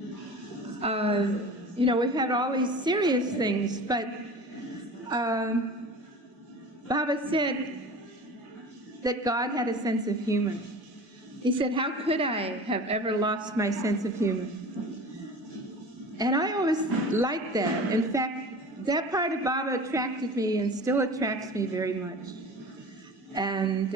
You know, we've had all these serious things, but Baba said that God had a sense of humor. He said, how could I have ever lost my sense of humor? And I always liked that. In fact, that part of Baba attracted me and still attracts me very much. And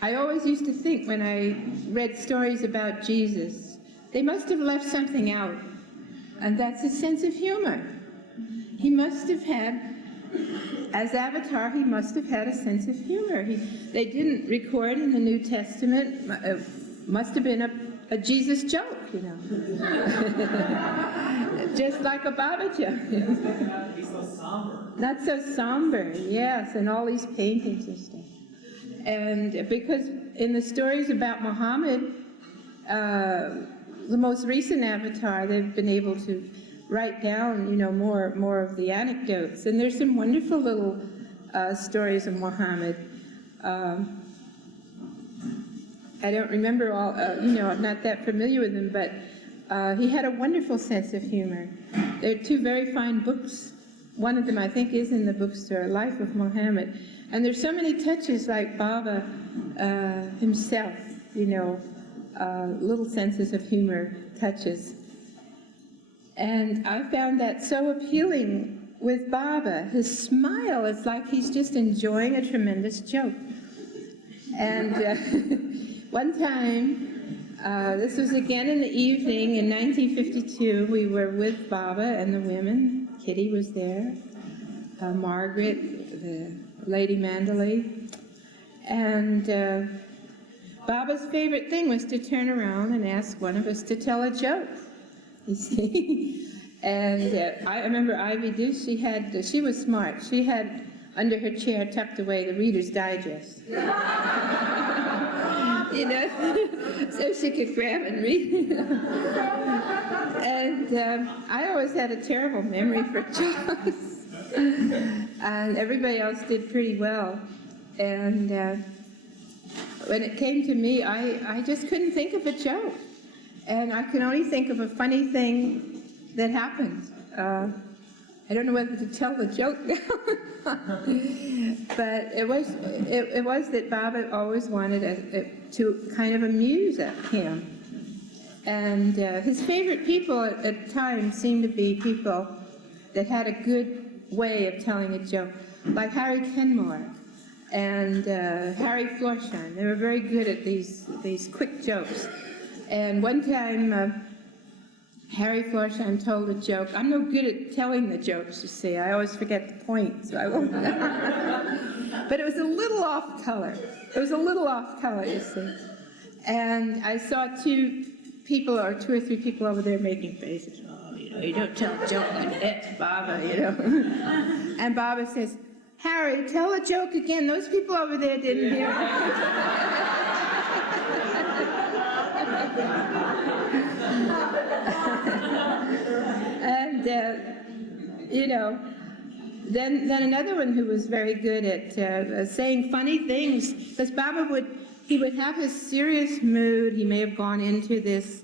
I always used to think when I read stories about Jesus, they must have left something out, and that's his sense of humor. He must have had, as Avatar, he must have had a sense of humor. They didn't record in the New Testament. It must have been a Jesus joke, you know. Just like a Baba joke. He's so somber. Not so somber, yes, and all these paintings and stuff. And because in the stories about Muhammad, the most recent Avatar, they've been able to write down, you know, more of the anecdotes. And there's some wonderful little stories of Muhammad. I don't remember all, you know, I'm not that familiar with him, but he had a wonderful sense of humor. There are two very fine books. One of them, I think, is in the bookstore, Life of Muhammad. And there's so many touches like Baba himself, you know, little senses of humor touches. And I found that so appealing with Baba. His smile is like he's just enjoying a tremendous joke. And one time, this was again in the evening in 1952, we were with Baba and the women. Kitty was there, Margaret, the Lady Mandalay. And Baba's favorite thing was to turn around and ask one of us to tell a joke, you see. And I remember Ivy Deuce, she was smart. She had under her chair tucked away the Reader's Digest. You know, so she could grab and read. And I always had a terrible memory for jokes. And everybody else did pretty well. And when it came to me, I just couldn't think of a joke. And I could only think of a funny thing that happened. I don't know whether to tell the joke now. But it was that Baba always wanted to kind of amuse him. And his favorite people at times seemed to be people that had a good way of telling a joke, like Harry Kenmore and Harry Florsheim. They were very good at these quick jokes. And one time, Harry Florsheim told a joke. I'm no good at telling the jokes, you see. I always forget the point, so I won't. But it was a little off color. It was a little off color, you see. And I saw two or three people over there making faces. Oh, you know, you don't tell a joke like that, Baba, you know. And Baba says, Harry, tell a joke again. Those people over there didn't hear it. And, you know, then another one who was very good at saying funny things, because Baba would have his serious mood. He may have gone into this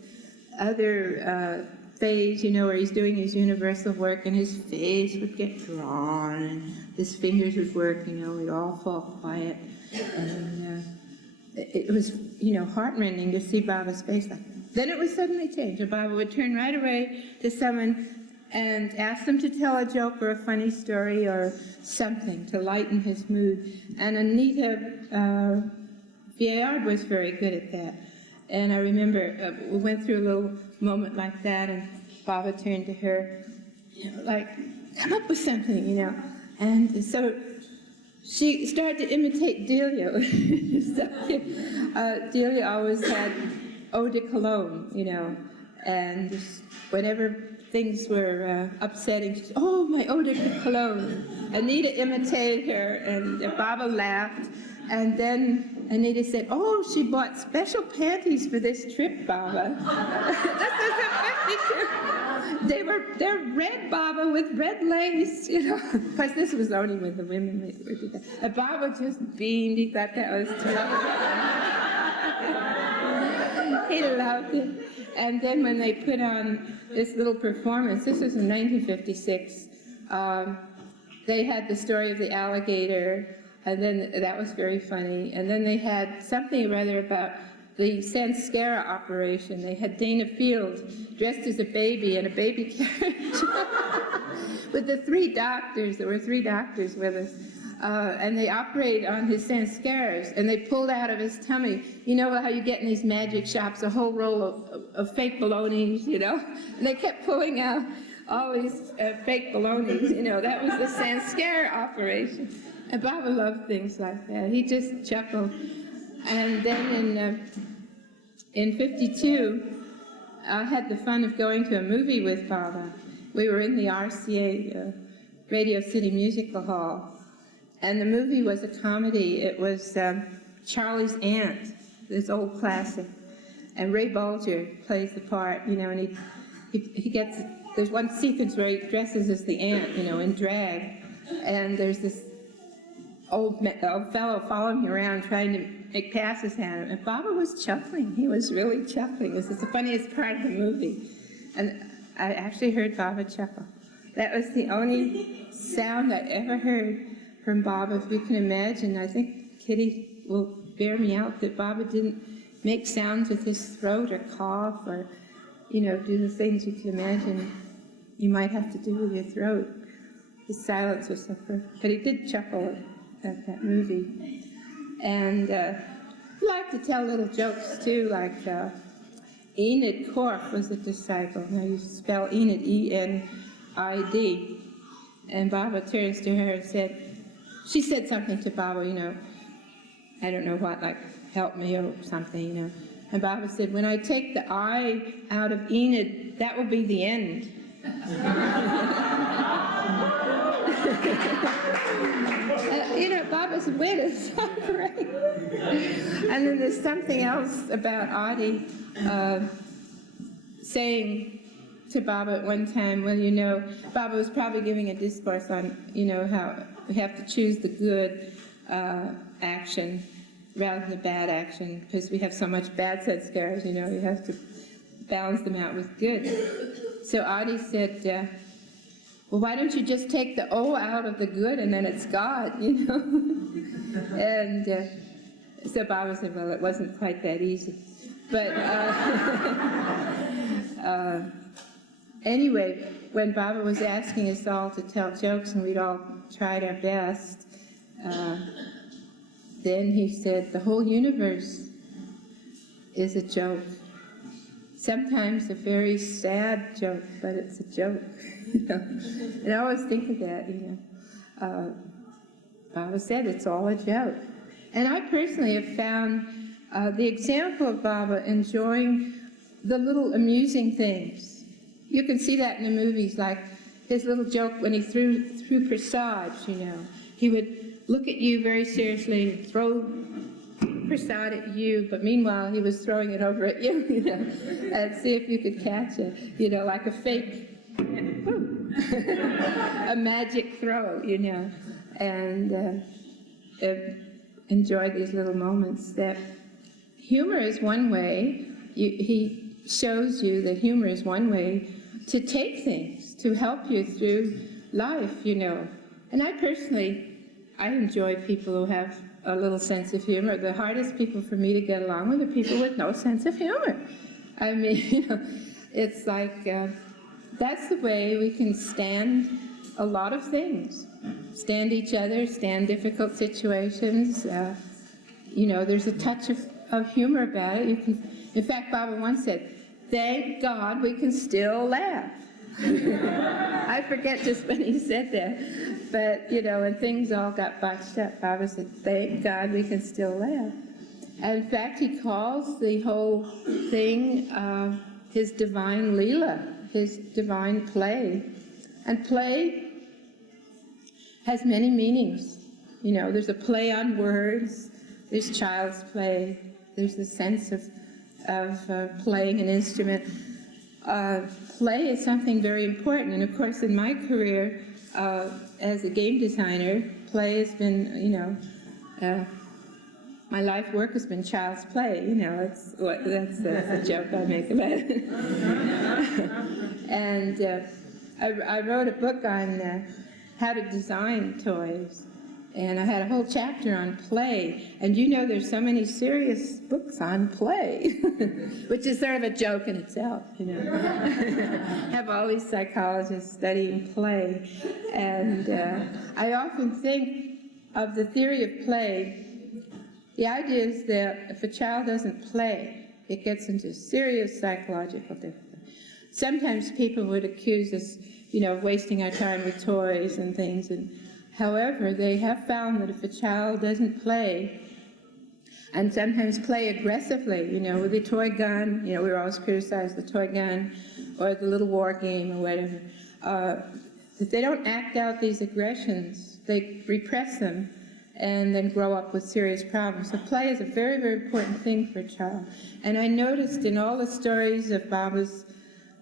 other phase, you know, where he's doing his universal work, and his face would get drawn, and his fingers would work, you know, we'd all fall quiet. And it was, you know, heartrending to see Baba's face like that. Then it would suddenly change, and Baba would turn right away to someone and ask them to tell a joke or a funny story or something to lighten his mood. And Anita Villard was very good at that. And I remember we went through a little moment like that, and Baba turned to her, you know, like, come up with something, you know. And so she started to imitate Delia. So, Delia always had eau de cologne, you know, and whenever things were upsetting, she said, oh, my eau de cologne. Anita imitated her, and Baba laughed. And then Anita said, oh, she bought special panties for this trip, Baba. This is a 52. They're red, Baba, with red lace, you know. Of course, this was only with the women. And Baba just beamed. He thought that was terrible. He loved it. And then when they put on this little performance, this was in 1956, they had the story of the alligator, and then that was very funny. And then they had something rather about the Sanskara operation. They had Dana Field dressed as a baby in a baby carriage with the three doctors. There were three doctors with us. And they operated on his sanskaras, and they pulled out of his tummy, you know how you get in these magic shops, a whole roll of fake balonies, you know? And they kept pulling out all these fake balonies, you know, that was the sanskara operation. And Baba loved things like that. He just chuckled. And then in 52, I had the fun of going to a movie with Baba. We were in the RCA, Radio City Musical Hall. And the movie was a comedy. It was Charlie's Aunt, this old classic. And Ray Bolger plays the part, you know, and he gets, there's one sequence where he dresses as the aunt, you know, in drag. And there's this old fellow following him around trying to make passes at him. And Baba was chuckling. He was really chuckling. This is the funniest part of the movie. And I actually heard Baba chuckle. That was the only sound I ever heard from Baba, if you can imagine. I think Kitty will bear me out that Baba didn't make sounds with his throat or cough or, you know, do the things you can imagine you might have to do with your throat. His silence was so perfect. But he did chuckle at that movie. And he liked to tell little jokes too, like Enid Korf was a disciple. Now you spell Enid, E-N-I-D. And Baba turns to her and said, she said something to Baba, you know, I don't know what, like, help me or something, you know. And Baba said, when I take the I out of Enid, that will be the end. You know, Baba's wit is so great. And then there's something else about Adi saying to Baba at one time, well, you know, Baba was probably giving a discourse on, you know, how we have to choose the good action rather than the bad action, because we have so much bad sanskaras, you know, you have to balance them out with good. So Adi said, well, why don't you just take the O out of the good and then it's God, you know? And so Baba said, well, it wasn't quite that easy. But anyway, when Baba was asking us all to tell jokes and we'd all tried our best, then he said, the whole universe is a joke. Sometimes a very sad joke, but it's a joke. You know? And I always think of that, you know. Baba said it's all a joke. And I personally have found the example of Baba enjoying the little amusing things. You can see that in the movies, like his little joke when he threw prasad, you know. He would look at you very seriously and throw prasad at you, but meanwhile he was throwing it over at you, you know, and see if you could catch it, you know, like a fake, a magic throw, you know, and enjoy these little moments. That humor is one way. He shows you that humor is one way to take things, to help you through life, you know. And I enjoy people who have a little sense of humor. The hardest people for me to get along with are people with no sense of humor. I mean, you know, it's like, that's the way we can stand a lot of things. Stand each other, stand difficult situations. You know, there's a touch of humor about it. You can, in fact, Baba once said, thank God we can still laugh. I forget just when he said that, but, you know, when things all got botched up, Baba said, thank God we can still laugh. And in fact, he calls the whole thing his divine Leela, his divine play. And play has many meanings. You know, there's a play on words, there's child's play, there's the sense of playing an instrument. Play is something very important, and of course in my career as a game designer, play has been, you know, my life work has been child's play, you know, that's a joke I make about it. And I wrote a book on how to design toys, and I had a whole chapter on play, and you know there's so many serious books on play, which is sort of a joke in itself, you know. Have all these psychologists studying play, and I often think of the theory of play. The idea is that if a child doesn't play, it gets into serious psychological difficulty. Sometimes people would accuse us, you know, of wasting our time with toys and things, and however, they have found that if a child doesn't play, and sometimes play aggressively, you know, with a toy gun, you know, we always criticize the toy gun, or the little war game or whatever, if they don't act out these aggressions, they repress them, and then grow up with serious problems. So play is a very, very important thing for a child. And I noticed in all the stories of Baba's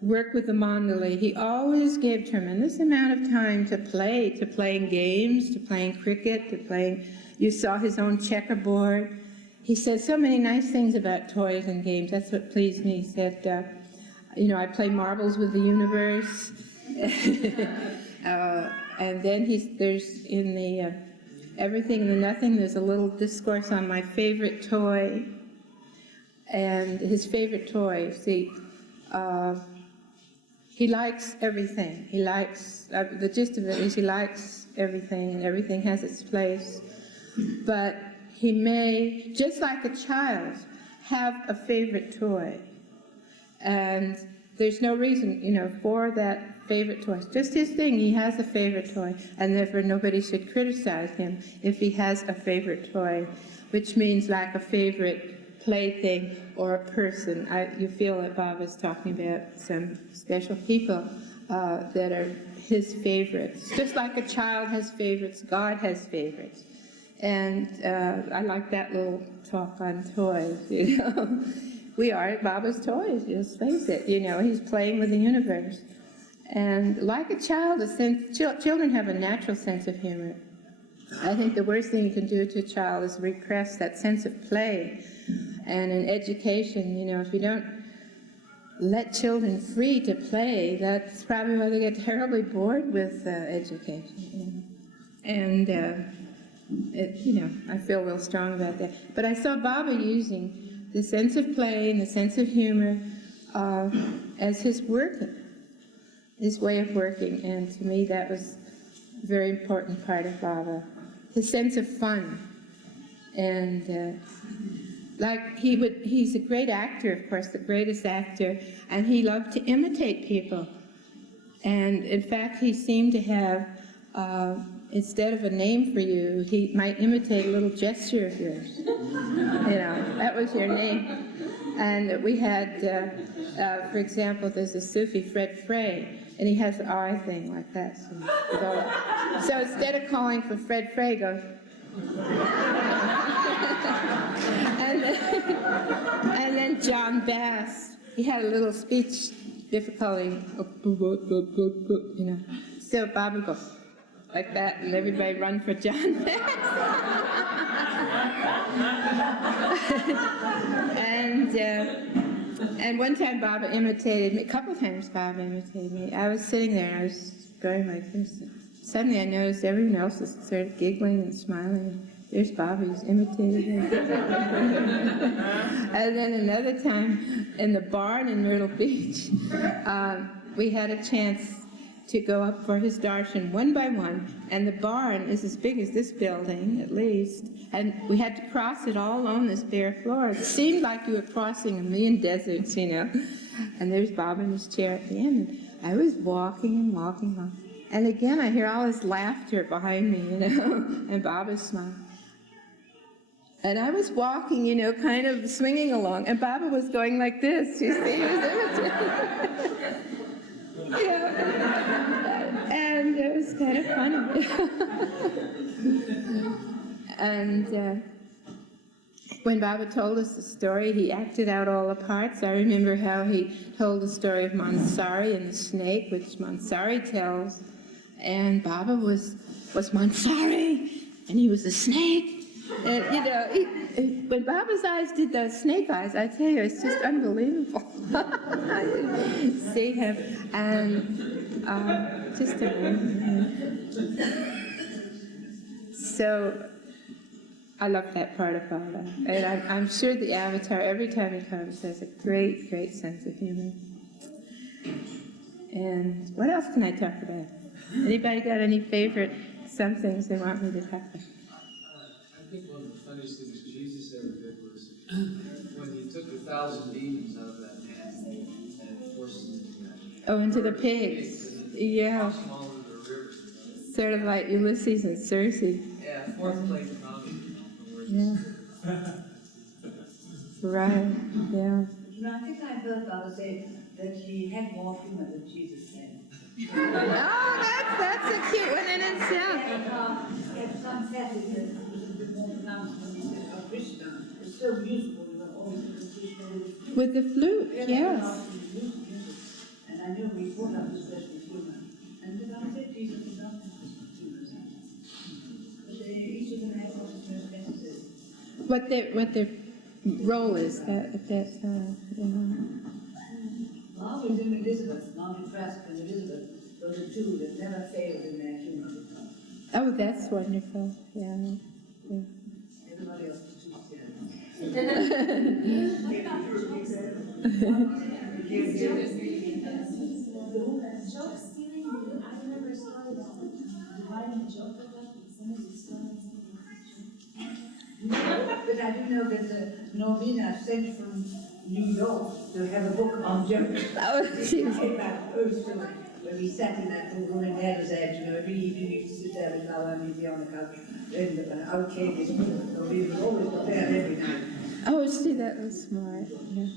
work with the mandali, he always gave tremendous amount of time to playing games, to playing cricket, to playing, you saw his own checkerboard. He said so many nice things about toys and games. That's what pleased me. He said, you know, I play marbles with the universe. And then there's in the Everything and the Nothing, there's a little discourse on my favorite toy. And his favorite toy, see, he likes everything. He likes, the gist of it is he likes everything, and everything has its place. But he may, just like a child, have a favorite toy. And there's no reason, you know, for that favorite toy. It's just his thing. He has a favorite toy, and therefore nobody should criticize him if he has a favorite toy, which means like a favorite plaything or a person. You feel that Bob is talking about some special people that are his favorites. Just like a child has favorites, God has favorites. And I like that little talk on toys, you know. We are Baba's toys, just face it, you know, he's playing with the universe. And like a child, children have a natural sense of humor. I think the worst thing you can do to a child is repress that sense of play. And in education, you know, if you don't let children free to play, that's probably why they get terribly bored with education. You know? And, you know, I feel real strong about that. But I saw Baba using the sense of play and the sense of humor as his working, his way of working. And to me, that was a very important part of Baba. His sense of fun. And like he's a great actor, of course, the greatest actor, and he loved to imitate people. And in fact, he seemed to have, instead of a name for you, he might imitate a little gesture of yours. You know, that was your name. And we had, for example, there's a Sufi, Fred Frey, and he has the eye thing like that. So instead of calling for Fred Frey, go. And then John Bass, he had a little speech difficulty, you know. So Bob would go like that, and everybody run for John Bass. And one time Baba imitated me, a couple times Baba imitated me. I was sitting there, and I was going like this. Suddenly I noticed everyone else started giggling and smiling. There's Baba, he's imitating me. And then another time, in the barn in Myrtle Beach, we had a chance to go up for his darshan one by one, and the barn is as big as this building, at least, and we had to cross it all on this bare floor. It seemed like you were crossing a million deserts, you know. And there's Baba in his chair at the end, and I was walking and walking, and again I hear all this laughter behind me, you know, and Baba's smiling. And I was walking, you know, kind of swinging along, and Baba was going like this, you see, he was imitating. Yeah, and it was kind of funny. And when Baba told us the story, he acted out all the parts. I remember how he told the story of Mansari and the snake, which Mansari tells, and Baba was Mansari, and he was a snake, And, you know, when Baba's eyes did those snake eyes, I tell you, it's just unbelievable. See him, and just amazing. So, I love that part of Baba. And I'm sure the Avatar, every time he comes, has a great, great sense of humor. And what else can I talk about? Anybody got any favorite some things they want me to talk about? I think one of the funniest things Jesus ever did was when he took 1,000 demons out of that man and forced them into that. Oh, into the pigs. Yeah. Tossed them all into the river. Sort of like Ulysses and Circe. Yeah, fourth plate comedy. Yeah. Right, yeah. You know, I think I heard Baba say that he had more humor than Jesus had. Oh, that's a cute one in itself. He had some passage that was a bit more pronounced when he said how Krishna is so musical, you know, always with Krishna With the flute, yes. And I knew we brought up this question of humor. And then I said Jesus is not humorous. But each of them had what was most necessary. What their role is at that time, you know. Now we're doing Elizabeth, Mommy Trask and Elizabeth, those are two that never failed in their humor. Oh, that's wonderful, yeah. Everybody else is too serious. Joke stealing, I remember a story about dividing a joke with them, and somebody stealing something. But I do know that Norvina sent from New York to have a book on jokes. Oh, She came back first when we sat in that room in Nana's Edge, you know, every evening we used to sit there with Baba and he'd be on the couch. And out came this book. Norvina was always prepared every night. oh, see, that was smart. Yeah.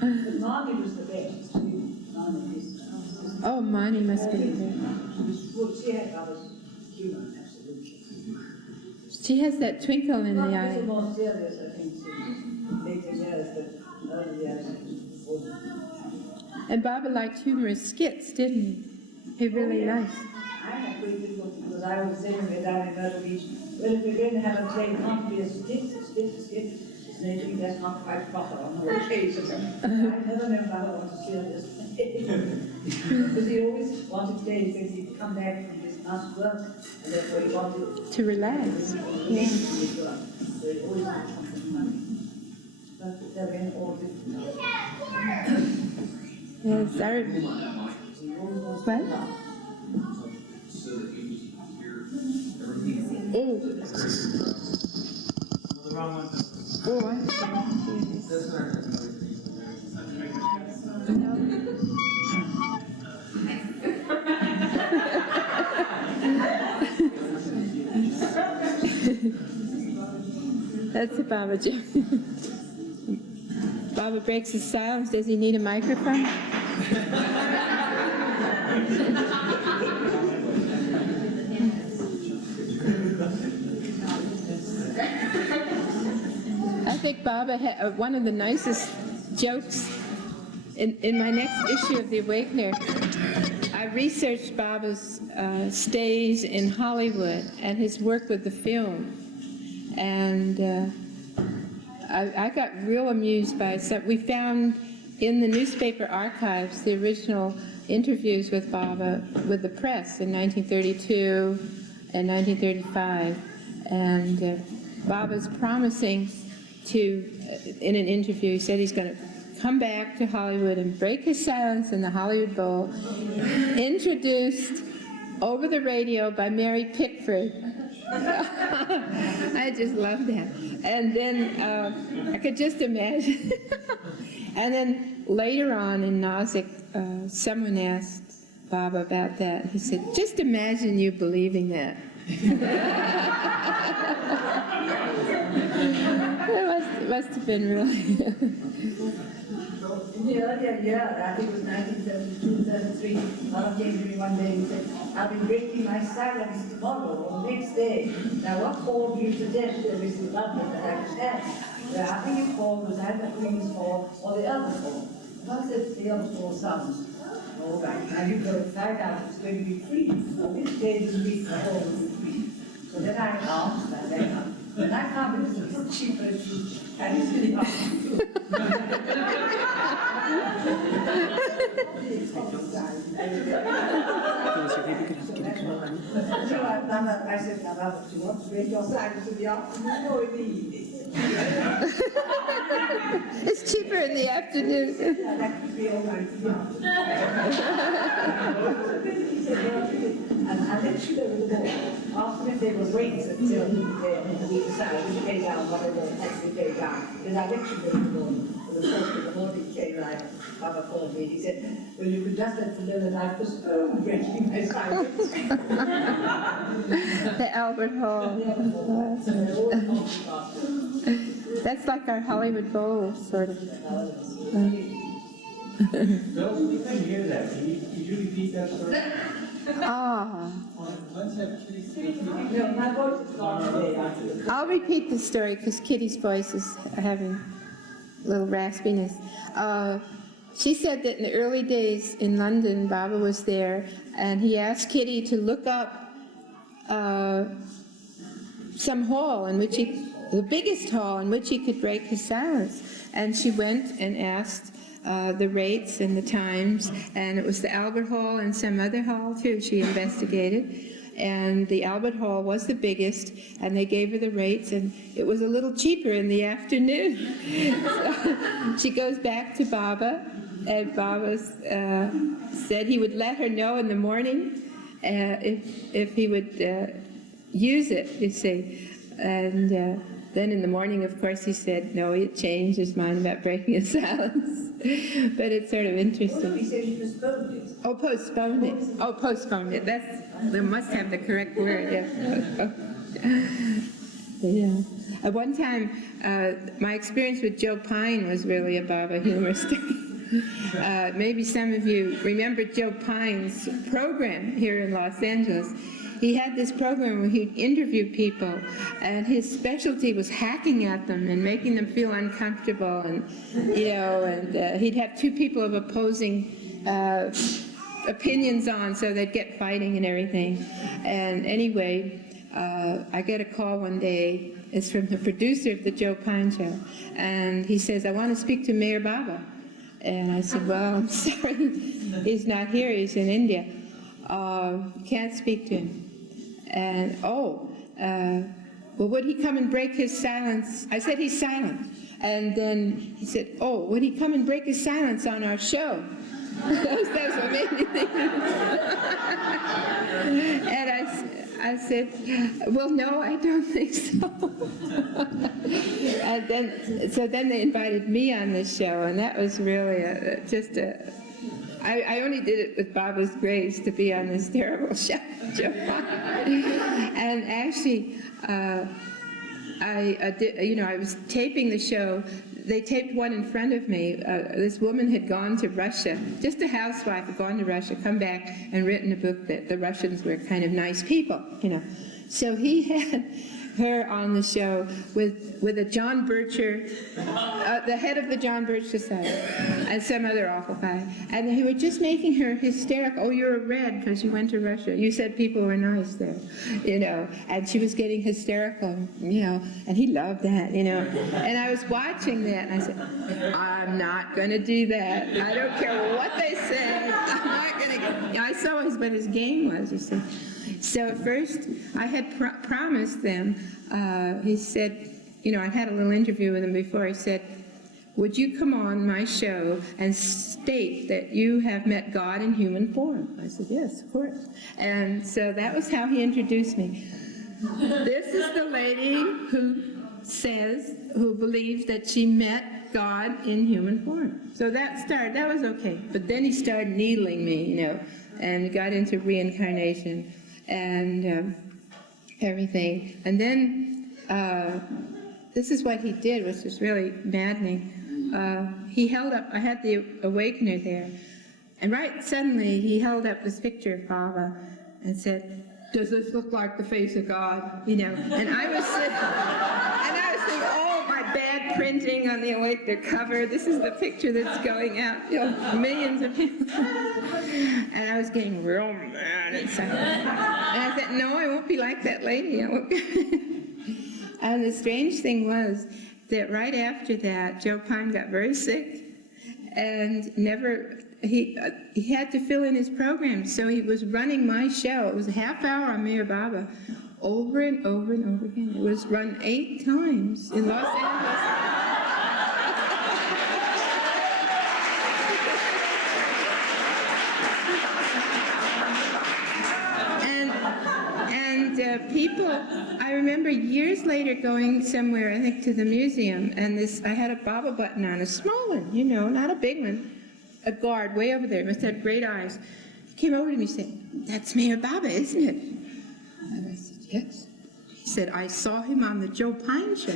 But Margie was the best. Margie is. Oh, Mani must be there. She was good. She had Baba's humor, absolutely. She has that twinkle in the Not a eye. little more serious, I think, later years, but early years. And Baba liked humorous skits, didn't he? He really liked. I had great difficulty because I was saying way down in Myrtle Beach, well, if we're going to have a play, it can't be a skit. Maybe that's not quite proper on the occasion. I never knew Baba wanted to hear this. Because he always wanted plays because he'd come back from his past work, and therefore he wanted To relax. to Yeah. his work. So he always wanted something funny. But they're in all different. Yes, I He always wants to What? laugh. So that you hear everything. Oh, The wrong one. oh, I No. That's a Baba joke. Baba breaks his silence. Does he need a microphone? I think Baba had one of the nicest jokes in my next issue of The Awakener. I researched Baba's stays in Hollywood and his work with the film. And I got real amused by some. We found in the newspaper archives the original interviews with Baba with the press in 1932 and 1935. And Baba's promising to, in an interview, he said he's going to come back to Hollywood and break his silence in the Hollywood Bowl, introduced over the radio by Mary Pickford. I just love that. And then I could just imagine. And then later on in Nozick, someone asked Baba about that. And he said, just imagine you believing that. It must have been really. In the earlier year, I think it was 1972, 33, Mother came to me one day and said, I'll be breaking my silence tomorrow or next day. Now what called you to death there is the London that I was at? The having a call was either Queen's Hall or the other hall. And I said, the other four sons. All right, now you go and find out if it's going to be free. On this day this week, the hall will be free. So So then I asked, and I found it was cheaper and it's really I said, now, do you want to break your silence in the afternoon or in the evening? It's cheaper in the afternoon. Yeah, that could be all right in the afternoon. He said, well, and I let you know the board. After if there was weights until we decided we pay down whatever has to be paid down. Because I let you know the board. For the first of the morning came and Baba called me. He said, well, you could just let them know that I postponed breaking my silence. The Albert Hall. That's like our Hollywood Bowl, sort of. Bill, we couldn't hear that. Could you repeat that story? Ah. Let's have Kitty speak. No, my voice is gone today. I'll repeat the story because Kitty's voice is having a little raspiness. She said that in the early days in London, Baba was there, and he asked Kitty to look up some hall in which the biggest hall in which he could break his silence. And she went and asked the rates and the times, and it was the Albert Hall and some other hall too she investigated. And the Albert Hall was the biggest, and they gave her the rates, and it was a little cheaper in the afternoon. So she goes back to Baba, and Baba said he would let her know in the morning if he would use it, you see. And then in the morning, of course, he said, no, he changed his mind about breaking his silence. But it's sort of interesting. He said he postponed it. Oh, postponed it. Oh, postponed it. They must have the correct word. Yeah. Yeah. At one time, my experience with Joe Pine was really a Baba humor story. Maybe some of you remember Joe Pine's program here in Los Angeles. He had this program where he'd interview people, and his specialty was hacking at them and making them feel uncomfortable, and he'd have two people of opposing opinions on, so they'd get fighting and everything. And anyway, I get a call one day. It's from the producer of the Joe Pine show, and he says, I want to speak to Mayor Baba. And I said, well, I'm sorry, he's not here, he's in India. Can't speak to him. And, well, would he come and break his silence? I said, he's silent. And then he said, oh, would he come and break his silence on our show? That's what made me think. And I said, well, no, I don't think so. And then they invited me on this show, and that was really I only did it with Baba's grace to be on this terrible show. And actually, I was taping the show. They taped one in front of me. This woman had gone to Russia, just a housewife had gone to Russia, come back and written a book that the Russians were kind of nice people, So he had her on the show with a John Bircher, the head of the John Birch Society, and some other awful guy. And they were just making her hysterical. Oh, you're a red because you went to Russia. You said people were nice there, And she was getting hysterical, and he loved that, And I was watching that, and I said, I'm not going to do that. I don't care what they say. I'm not going to. I saw what his game was, you see. So at first, I had promised them, he said, I had a little interview with him before, he said, would you come on my show and state that you have met God in human form? I said, yes, of course. And so that was how he introduced me. This is the lady who believes that she met God in human form. So that was okay. But then he started needling me, and got into reincarnation and everything. And then this is what he did, which was really maddening. He held up, I had the awakener there, and right suddenly he held up this picture of Baba and said, does this look like the face of God? You know, and I was thinking, oh, my bad printing on the cover. This is the picture that's going out, you know, millions of people. And I was getting real mad inside. And I said, no, I won't be like that lady. I won't. And the strange thing was that right after that, Joe Pine got very sick and he had to fill in his program, so he was running my show. It was a half hour on Meher Baba, over and over and over again. It was run 8 times in Los Angeles. And people, I remember years later going somewhere, I think to the museum, and I had a Baba button on, a small one, you know, not a big one. A guard way over there, must have great eyes. He came over to me and said, that's Meher Baba, isn't it? And I said, yes. He said, I saw him on the Joe Pine show.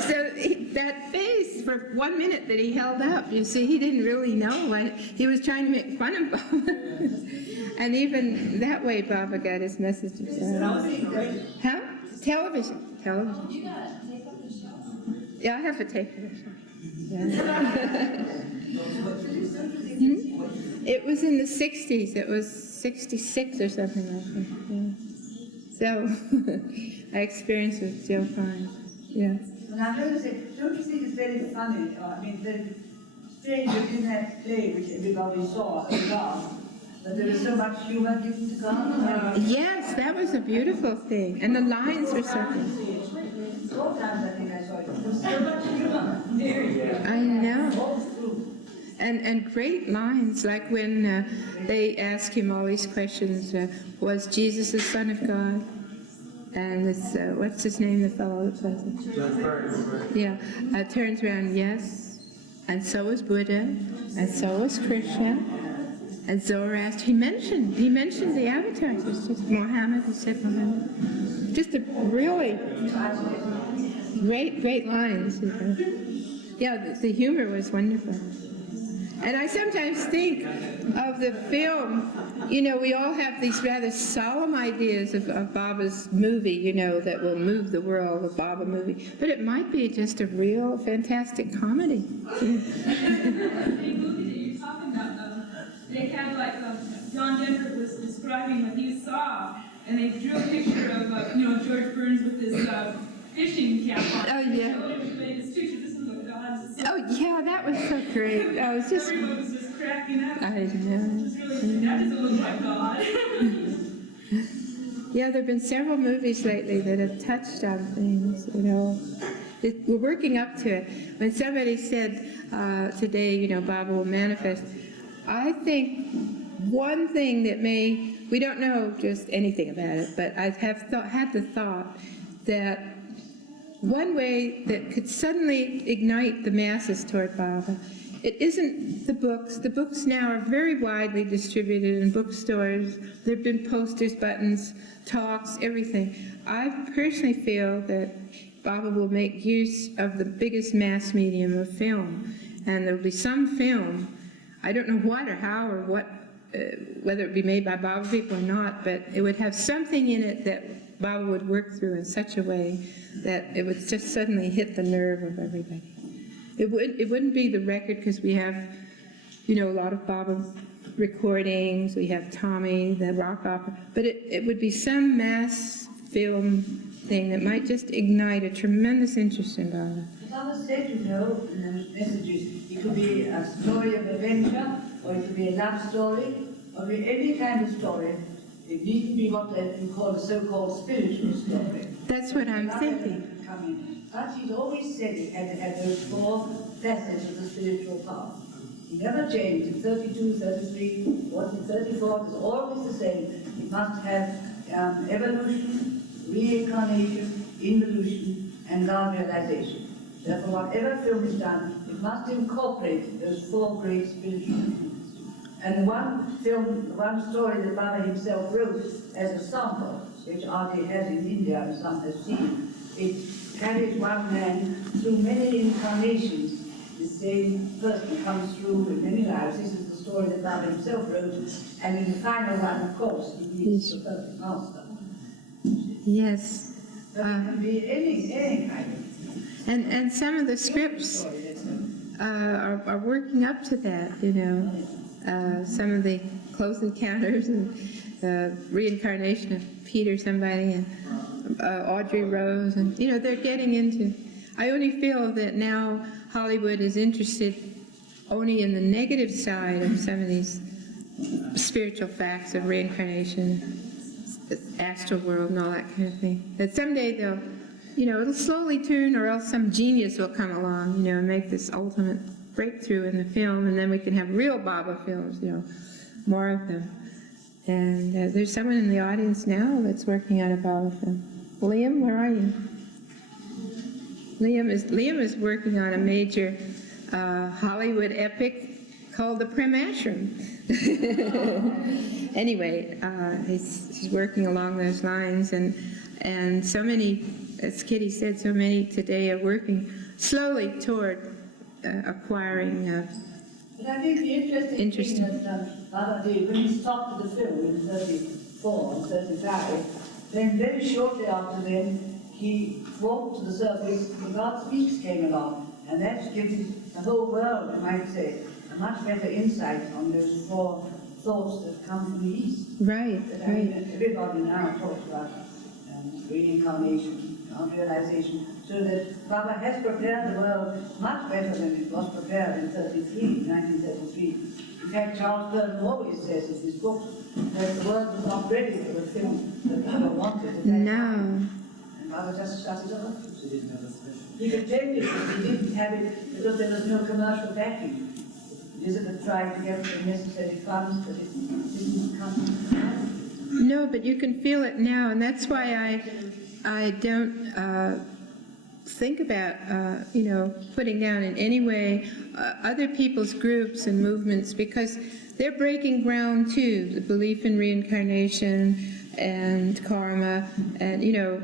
So that face for 1 minute that he held up, you see, he didn't really know. He was trying to make fun of Baba. And even that way Baba got his messages out. Huh? Television. You gotta take up the show. Yeah, I have to take it. Yeah. It was in the 60s. It was 66 or something like that. Yeah. So I experienced with Joe Pine. Yeah. And I'm going to say, don't you think it's very funny, I mean, very strange that in that play which everybody saw and loved, that there was so much humor given to God? Yes, that was a beautiful thing. And the lines were so good. 4 times I think I saw it. There was so much humor. I know. All through. And great lines, like when they ask him all these questions, was Jesus the Son of God? And it's, what's his name, the fellow that plays it? John Burns. Yeah, turns around, yes, and so was Buddha, and so was Krishna, and Zoroaster. He mentioned the avatars. It's just Muhammad, he said Muhammad. Just a really great lines. You know. Yeah, the humor was wonderful. And I sometimes think of the film, you know, we all have these rather solemn ideas of Baba's movie, you know, that will move the world, a Baba movie. But it might be just a real fantastic comedy. The movie that you're talking about, they had like, John Denver was describing what he saw, and they drew a picture of, you know, George Burns with his fishing cap on. Oh, yeah. Showed everybody this picture. This is what God is. Oh, yeah, that was so great. I was just... Everyone was just cracking up. I know. It was really, that doesn't look like God. Yeah, there have been several movies lately that have touched on things, you know. We're working up to it. When somebody said today, you know, Baba will manifest, I think one thing that we don't know just anything about it, but I have had the thought that one way that could suddenly ignite the masses toward Baba, it isn't the books. The books now are very widely distributed in bookstores. There have been posters, buttons, talks, everything. I personally feel that Baba will make use of the biggest mass medium of film. And there will be some film, I don't know what or how or what, whether it be made by Baba people or not, but it would have something in it that Baba would work through in such a way that it would just suddenly hit the nerve of everybody. It wouldn't be the record, because we have, you know, a lot of Baba recordings, we have Tommy, the rock opera, but it would be some mass film thing that might just ignite a tremendous interest in Baba. Baba said, you know, in the messages, it could be a story of adventure, or it could be a love story, or any kind of story. It needn't be what we call a so-called spiritual story. That's what I'm thinking. But he's always said it had those 4 facets of the spiritual path. He never changed. In 32, 33, 40, 34, it's always the same. It must have evolution, reincarnation, involution, and God realization. Therefore, whatever film is done, it must incorporate those 4 great spiritual things. And one story that Baba himself wrote as a sample, which Adi has in India and some have seen, it carries one man through many incarnations. The same person comes through in many lives. This is the story that Baba himself wrote, and in the final one, of course, he meets the perfect master. Yes. But it can be any kind of And some of the scripts story, that's it. are working up to that, you know. Some of the Close Encounters and reincarnation of Peter somebody and Audrey Rose, and you know, they're getting into. I only feel that now Hollywood is interested only in the negative side of some of these spiritual facts of reincarnation, astral world, and all that kind of thing. That someday they'll, you know, it'll slowly turn, or else some genius will come along, you know, and make this ultimate breakthrough in the film, and then we can have real Baba films, you know, more of them. And there's someone in the audience now that's working on a Baba film. Liam, where are you? Liam is working on a major Hollywood epic called The Prem Ashram. Anyway, he's working along those lines, and so many, as Kitty said, so many today are working slowly toward acquiring. But I think the interesting thing that Baba did, when he stopped the film in 34 and 35, then very shortly after then, he walked to the surface, the God Speaks came along, and that gives the whole world, you might say, a much better insight on those four thoughts that come from the East. Right, That, I right. mean, everybody now talks about reincarnation, realization, so that Baba has prepared the world much better than it was prepared in 1933. In fact, Charles Burton always says in his book that the world was not ready for the film that Baba wanted at that time. No. And Baba just shut it off. He could change it, but he didn't have it because there was no commercial backing. Elizabeth tried to get the necessary funds, but it didn't come. No, but you can feel it now, and that's why I don't think about, you know, putting down in any way other people's groups and movements, because they're breaking ground too, the belief in reincarnation and karma, and, you know,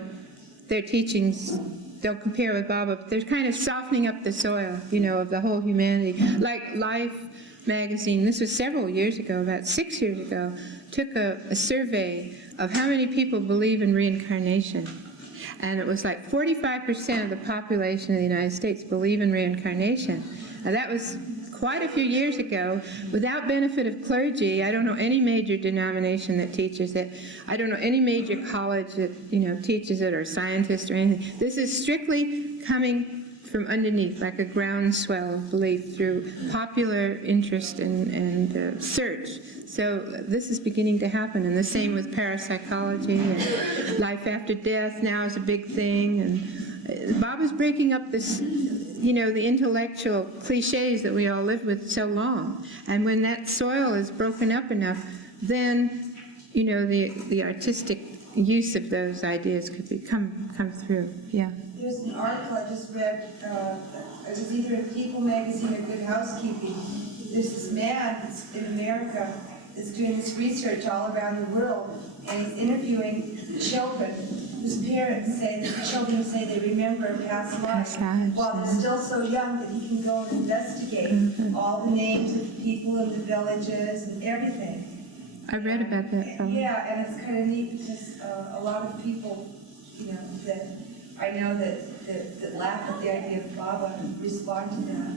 their teachings don't compare with Baba, but they're kind of softening up the soil, you know, of the whole humanity. Like Life magazine, this was several years ago, about 6 years ago, took a survey of how many people believe in reincarnation. And it was like 45% of the population of the United States believe in reincarnation. Now that was quite a few years ago, without benefit of clergy. I don't know any major denomination that teaches it. I don't know any major college that, you know, teaches it, or scientist or anything. This is strictly coming from underneath, like a groundswell of belief through popular interest and search. So this is beginning to happen, and the same with parapsychology, and life after death now is a big thing. And Baba's breaking up this, you know, the intellectual cliches that we all lived with so long. And when that soil is broken up enough, then, you know, the artistic use of those ideas could come through. Yeah. There's an article I just read, it was either in People magazine or Good Housekeeping. There's this man in America that's doing this research all around the world, and he's interviewing children whose parents say that the children say they remember past lives while they're still so young that he can go and investigate all the names of the people in the villages and everything. I read about that fellow. Yeah, and it's kind of neat because a lot of people, you know, that I know that laugh at the idea of Baba and respond to that.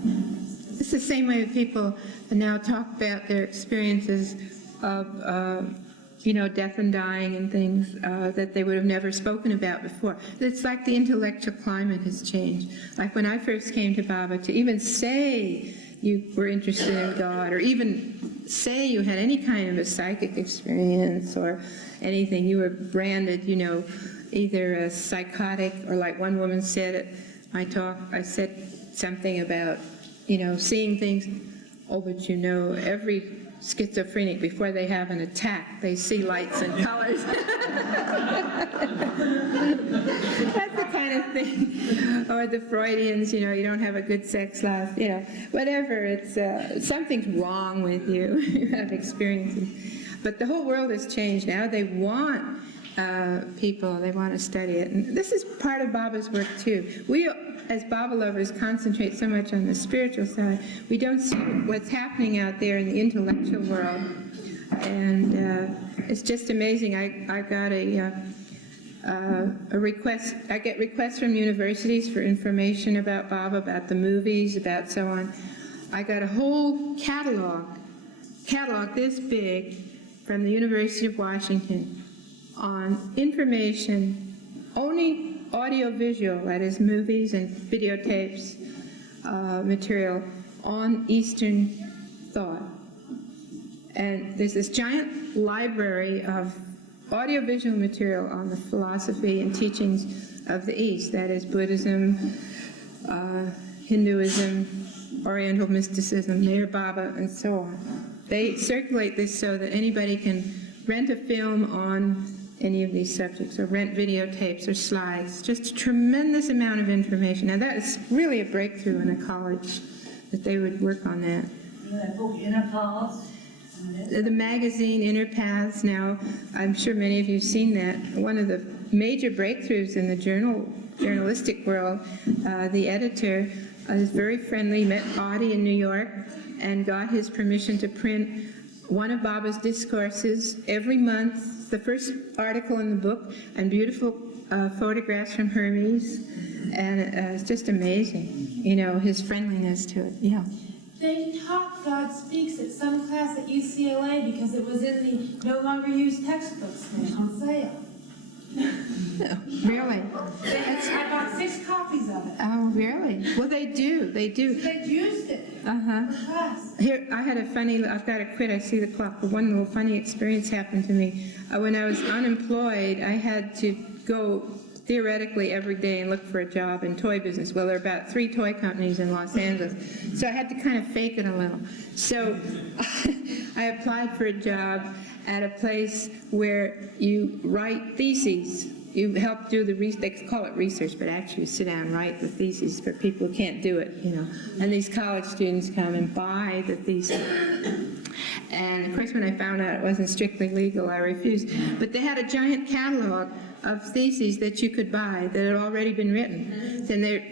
It's the same way that people now talk about their experiences of, you know, death and dying and things that they would have never spoken about before. It's like the intellectual climate has changed. Like when I first came to Baba, to even say you were interested in God, or even say you had any kind of a psychic experience or anything, you were branded, you know, either a psychotic, or like one woman said at my talk, I said something about, you know, seeing things. Oh, but you know, every schizophrenic, before they have an attack, they see lights and colors. That's the kind of thing. Or the Freudians, you know, you don't have a good sex life, you know, whatever. It's something's wrong with you. You have experiences. But the whole world has changed now. They want people. They want to study it. And this is part of Baba's work, too. We, as Baba lovers, concentrate so much on the spiritual side. We don't see what's happening out there in the intellectual world. And it's just amazing. I got a request. I get requests from universities for information about Baba, about the movies, about so on. I got a whole catalog this big from the University of Washington on information, only audio-visual, that is movies and videotapes, material on Eastern thought. And there's this giant library of audiovisual material on the philosophy and teachings of the East, that is Buddhism, Hinduism, Oriental mysticism, MeherBaba, and so on. They circulate this so that anybody can rent a film on any of these subjects, or rent videotapes or slides. Just a tremendous amount of information. Now that is really a breakthrough in a college, that they would work on that. That book, Inner Paths. The magazine Inner Paths, now, I'm sure many of you have seen that. One of the major breakthroughs in the journalistic world, the editor is very friendly, met Audie in New York, and got his permission to print one of Baba's discourses every month, the first article in the book, and beautiful photographs from Hermes, and it's just amazing, you know, his friendliness to it. Yeah. They taught God Speaks at some class at UCLA because it was in the no longer used textbooks then on sale. Really? I bought 6 copies of it. Oh, really? Well, they do. They do. They used it Uh-huh. for class. Here, I had a funny, I've got to quit, I see the clock, but one little funny experience happened to me. When I was unemployed, I had to go theoretically every day and look for a job in toy business. Well, there are about 3 toy companies in Los Angeles, so I had to kind of fake it a little. So I applied for a job at a place where you write theses. You help do the they call it research, but actually you sit down and write the theses for people who can't do it, you know. And these college students come and buy the thesis. And of course, when I found out it wasn't strictly legal, I refused. But they had a giant catalog of theses that you could buy that had already been written. And they're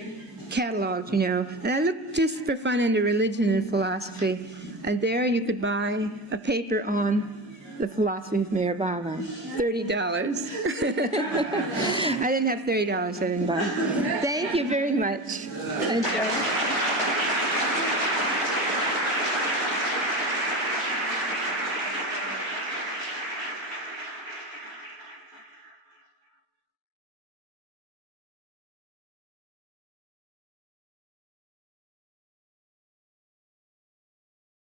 cataloged, you know. And I looked just for fun into religion and philosophy. And there you could buy a paper on the philosophy of MeherBaba, $30. I didn't have $30, I didn't buy it. Thank you very much. Enjoy.